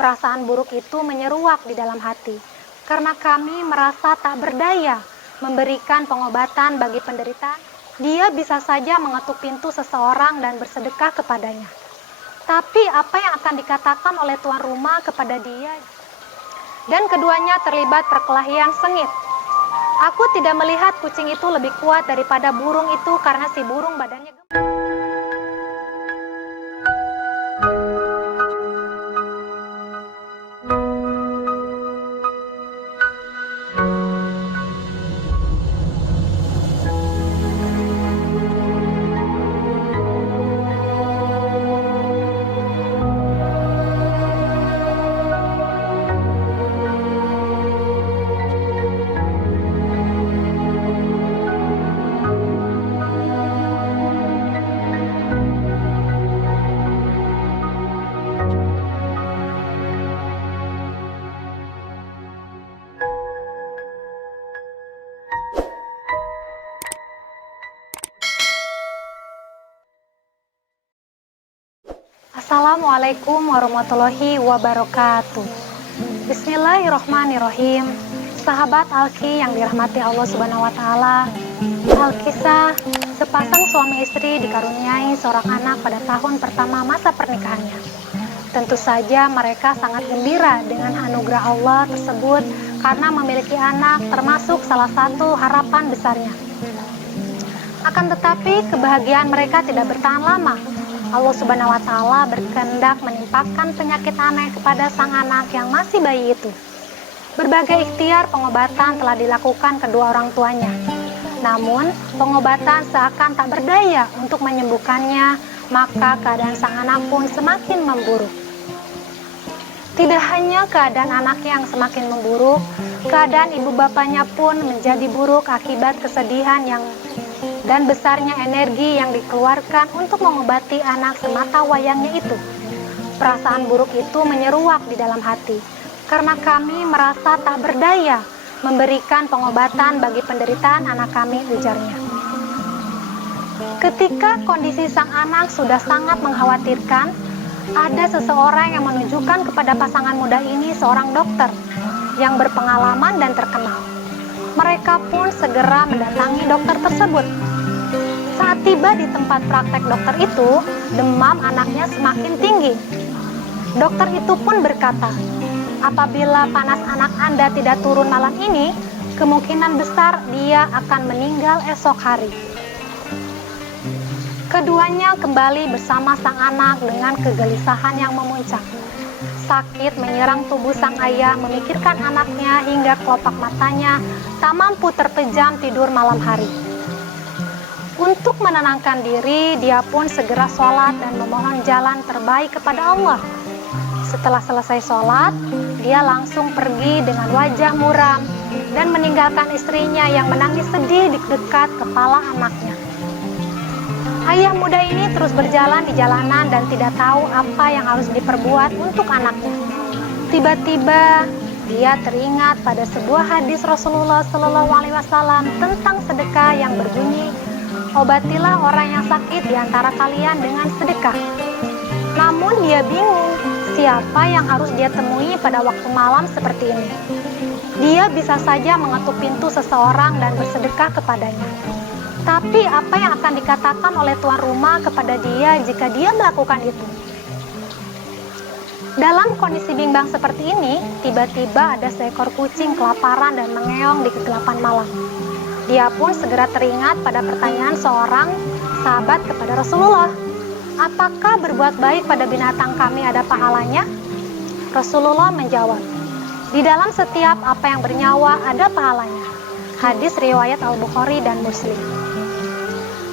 Perasaan buruk itu menyeruak di dalam hati, karena kami merasa tak berdaya memberikan pengobatan bagi penderita. Dia bisa saja mengetuk pintu seseorang dan bersedekah kepadanya. Tapi apa yang akan dikatakan oleh tuan rumah kepada dia? Dan keduanya terlibat perkelahian sengit. Aku tidak melihat kucing itu lebih kuat daripada burung itu karena si burung badannya gemuk. Assalamualaikum warahmatullahi wabarakatuh. Bismillahirrohmanirrohim. Sahabat Alki yang dirahmati Allah Subhanahu wa Ta'ala. Alkisah, sepasang suami istri dikaruniai seorang anak pada tahun pertama masa pernikahannya. Tentu saja mereka sangat gembira dengan anugerah Allah tersebut karena memiliki anak termasuk salah satu harapan besarnya. Akan tetapi kebahagiaan mereka tidak bertahan lama. Allah Subhanahu wa Ta'ala berkehendak menimpakan penyakit aneh kepada sang anak yang masih bayi itu. Berbagai ikhtiar pengobatan telah dilakukan kedua orang tuanya. Namun, pengobatan seakan tak berdaya untuk menyembuhkannya, maka keadaan sang anak pun semakin memburuk. Tidak hanya keadaan anaknya yang semakin memburuk, keadaan ibu bapaknya pun menjadi buruk akibat kesedihan dan besarnya energi yang dikeluarkan untuk mengobati anak semata wayangnya itu. Perasaan buruk itu menyeruak di dalam hati, karena kami merasa tak berdaya memberikan pengobatan bagi penderitaan anak kami, ujarnya. Ketika kondisi sang anak sudah sangat mengkhawatirkan, ada seseorang yang menunjukkan kepada pasangan muda ini seorang dokter yang berpengalaman dan terkenal. Mereka pun segera mendatangi dokter tersebut. Saat tiba di tempat praktek dokter itu, demam anaknya semakin tinggi. Dokter itu pun berkata, apabila panas anak Anda tidak turun malam ini, kemungkinan besar dia akan meninggal esok hari. Keduanya kembali bersama sang anak dengan kegelisahan yang memuncak. Sakit menyerang tubuh sang ayah, memikirkan anaknya hingga kelopak matanya tak mampu terpejam tidur malam hari. Untuk menenangkan diri, dia pun segera sholat dan memohon jalan terbaik kepada Allah. Setelah selesai sholat, dia langsung pergi dengan wajah muram dan meninggalkan istrinya yang menangis sedih di dekat kepala anaknya. Ayah muda ini terus berjalan di jalanan dan tidak tahu apa yang harus diperbuat untuk anaknya. Tiba-tiba dia teringat pada sebuah hadis Rasulullah SAW tentang sedekah yang berbunyi, obatilah orang yang sakit di antara kalian dengan sedekah. Namun dia bingung, siapa yang harus dia temui pada waktu malam seperti ini. Dia bisa saja mengetuk pintu seseorang dan bersedekah kepadanya. Tapi apa yang akan dikatakan oleh tuan rumah kepada dia jika dia melakukan itu? Dalam kondisi bimbang seperti ini, tiba-tiba ada seekor kucing kelaparan dan mengeong di kegelapan malam. Dia pun segera teringat pada pertanyaan seorang sahabat kepada Rasulullah. Apakah berbuat baik pada binatang kami ada pahalanya? Rasulullah menjawab, di dalam setiap apa yang bernyawa ada pahalanya. Hadis riwayat Al-Bukhari dan Muslim.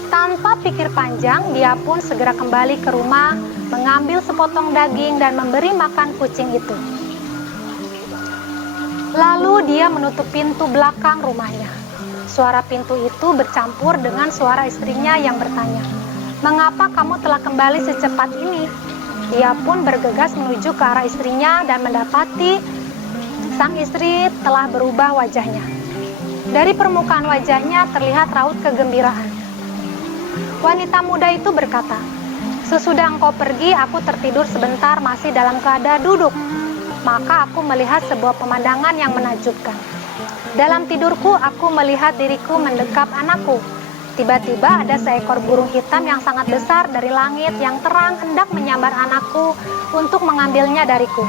Tanpa pikir panjang, dia pun segera kembali ke rumah, mengambil sepotong daging dan memberi makan kucing itu. Lalu dia menutup pintu belakang rumahnya. Suara pintu itu bercampur dengan suara istrinya yang bertanya, "Mengapa kamu telah kembali secepat ini?" Dia pun bergegas menuju ke arah istrinya dan mendapati sang istri telah berubah wajahnya. Dari permukaan wajahnya terlihat raut kegembiraan. Wanita muda itu berkata, "Sesudah engkau pergi, aku tertidur sebentar masih dalam keadaan duduk. maka aku melihat sebuah pemandangan yang menakjubkan. Dalam tidurku, aku melihat diriku mendekap anakku. Tiba-tiba ada seekor burung hitam yang sangat besar dari langit yang terang hendak menyambar anakku untuk mengambilnya dariku.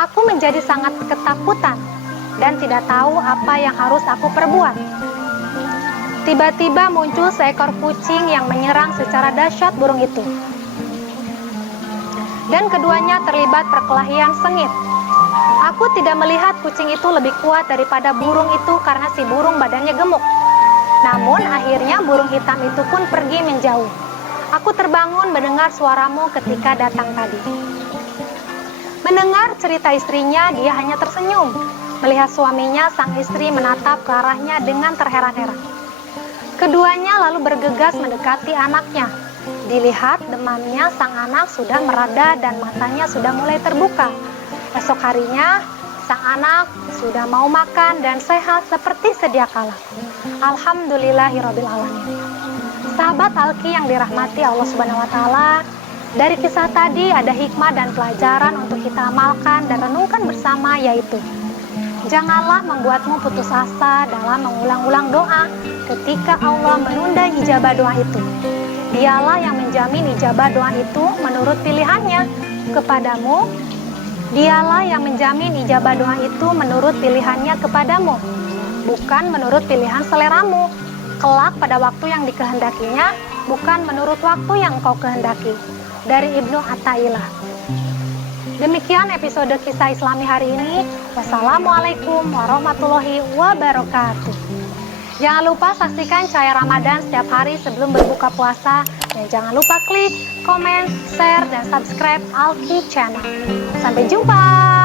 Aku menjadi sangat ketakutan dan tidak tahu apa yang harus aku perbuat. Tiba-tiba muncul seekor kucing yang menyerang secara dahsyat burung itu. Dan keduanya terlibat perkelahian sengit. Aku tidak melihat kucing itu lebih kuat daripada burung itu karena si burung badannya gemuk. Namun akhirnya burung hitam itu pun pergi menjauh. Aku terbangun mendengar suaramu ketika datang tadi. Mendengar cerita istrinya, dia hanya tersenyum. Melihat suaminya, sang istri menatap ke arahnya dengan terheran-heran. Keduanya lalu bergegas mendekati anaknya. Dilihat demamnya sang anak sudah merada dan matanya sudah mulai terbuka. Esok harinya, sang anak sudah mau makan dan sehat seperti sedia kala. Alhamdulillahirrabbilalamin. Sahabat Alki yang dirahmati Allah Subhanahu wa Ta'ala, dari kisah tadi ada hikmah dan pelajaran untuk kita amalkan dan renungkan bersama, yaitu janganlah membuatmu putus asa dalam mengulang-ulang doa ketika Allah menunda ijabah doa itu. Dialah yang menjamin ijabah doa itu menurut pilihannya kepadamu. Dialah yang menjamin ijabah doa itu menurut pilihannya kepadamu, bukan menurut pilihan seleramu. Kelak pada waktu yang dikehendakinya, bukan menurut waktu yang kau kehendaki. Dari Ibnu Athaillah. Demikian episode kisah Islami hari ini. Wassalamualaikum warahmatullahi wabarakatuh. Jangan lupa saksikan Cahaya Ramadan setiap hari sebelum berbuka puasa. Dan jangan lupa klik, komen, share, dan subscribe Alki Channel. Sampai jumpa.